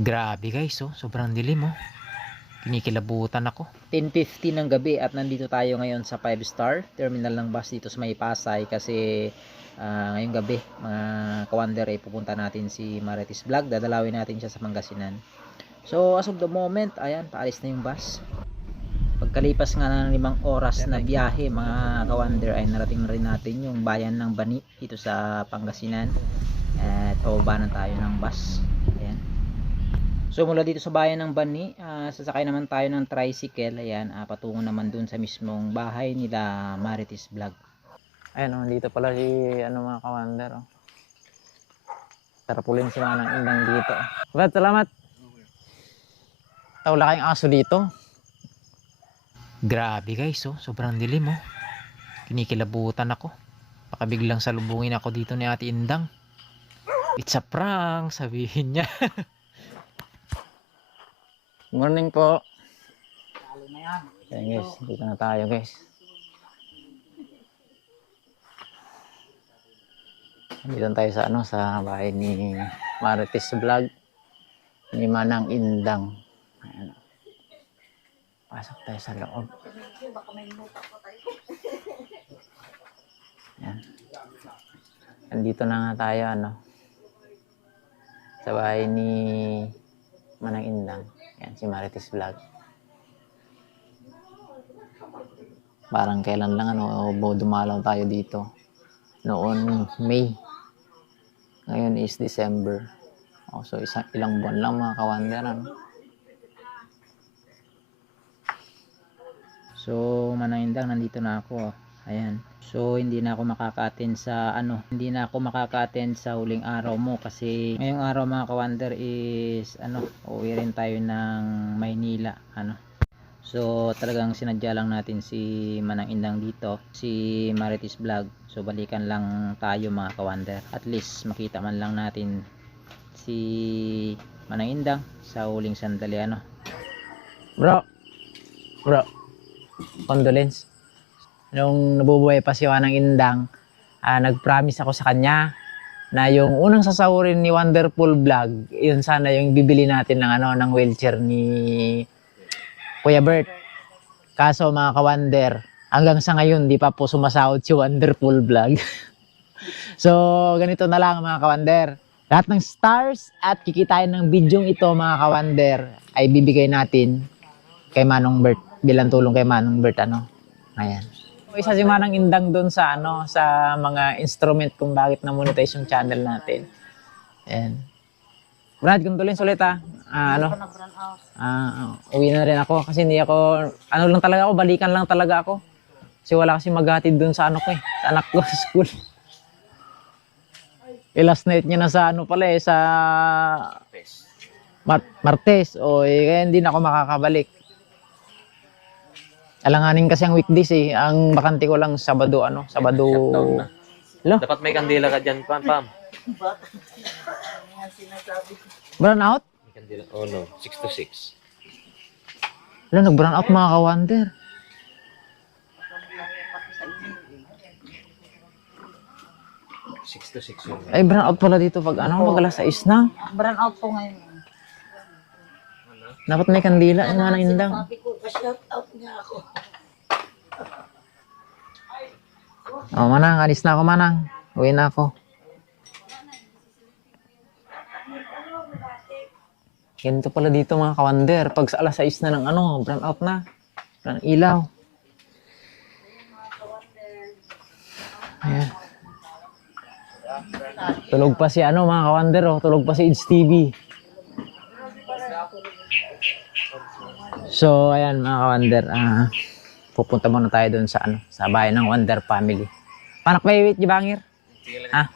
Grabe guys, oh, sobrang dilim oh. Kinikilabutan ako. 10:50 ng gabi at nandito tayo ngayon sa 5-star terminal ng bus dito sa May Pasay kasi ngayong gabi mga kawander ay pupunta natin si Marites Vlog. Dadalawin natin siya sa Pangasinan. So as of the moment, ayan, paalis na yung bus. Pagkalipas nga ng 5 oras na biyahe mga kawander ay narating na rin natin yung bayan ng Bani dito sa Pangasinan. At pababa na tayo ng bus. Ayan. So mula dito sa bayan ng Bani, sasakay naman tayo ng tricycle. Ayan, patungo naman dun sa mismong bahay nila Marites Vlog. Ayan, dito pala si mga kawander. Tarapulin si Manang Indang dito. Brad, salamat. Wala kayong aso dito. Grabe guys, oh, sobrang dilim oh. Kinikilabutan ako. Baka biglang salubungin ako dito ni Ate Indang. It's a prank, sabihin niya. Morning po. Ayan guys, dito na tayo guys. Dito na tayo sa bahay ni Marites Vlog. Ni Manang Indang. Ayan. Pasok tayo sa loob. Ayan. Andito na nga tayo sa bahay ni Manang Indang. Ayan, si Marites Vlog. Parang kailan lang dumalaw tayo dito. Noon May. Ngayon is December. So ilang buwan lang mga kawander. So Manang Indang, nandito na ako. Ayan. So hindi na ako makaka-attend sa huling araw mo kasi ngayong araw mga kawander is uuwi rin tayo ng Maynila So talagang sinadya lang natin si Manang Indang dito, si Marites Vlog. So balikan lang tayo mga kawander. At least makita man lang natin si Manang Indang sa huling sandali Bro, condolence. Nung nabubuhay pa si Manang Indang, nag-promise ako sa kanya na yung unang sasahurin ni Wonderful Vlog, yun sana yung bibili natin ng wheelchair ni Kuya Bert. Kaso mga kawander, hanggang sa ngayon di pa po sumasahod si Wonderful Vlog. So ganito na lang mga kawander. Lahat ng stars at kikitain ng bidyong ito mga kawander ay bibigay natin kay Manong Bert bilang tulong kay Manong Bert Ayan. Isa si Manang Indang doon sa sa mga instrument kung bakit na-monetize yung channel natin. Ayan. Brad, condolence ulit uwi na rin ako kasi hindi ako, lang talaga ako, balikan lang talaga ako. Kasi wala kasi maghatid doon sa sa anak ko sa school. Last night niya na sa sa Martes. Kaya hindi na ako makakabalik. Alanganin kasi ang weekdays Ang bakante ko lang Sabado Sabado. Dapat may kandila ka dyan, Pam. Brown out? May kandila. Oh no, 6 to 6. Nag-brown out mga kawander. Six to 6 yun. Ay, brown out pala dito pag pag alas 6 na. Brown out po ngayon. Dapat may kandila yung Manang Indang. Sabi ko, pa-shout out niya ako. Manang, alis na ako Manang. Uwi na ako. Ganito pala dito mga kawander. Pag sa alas 6 na ng brown out na. Brown ilaw. Ayan. Tulog pa si mga kawander tulog pa si Ids TV. So ayan mga kawander, pupunta muna tayo doon sa sa bahay ng Wonder Family. Panak may wait, Jibangir? Ha?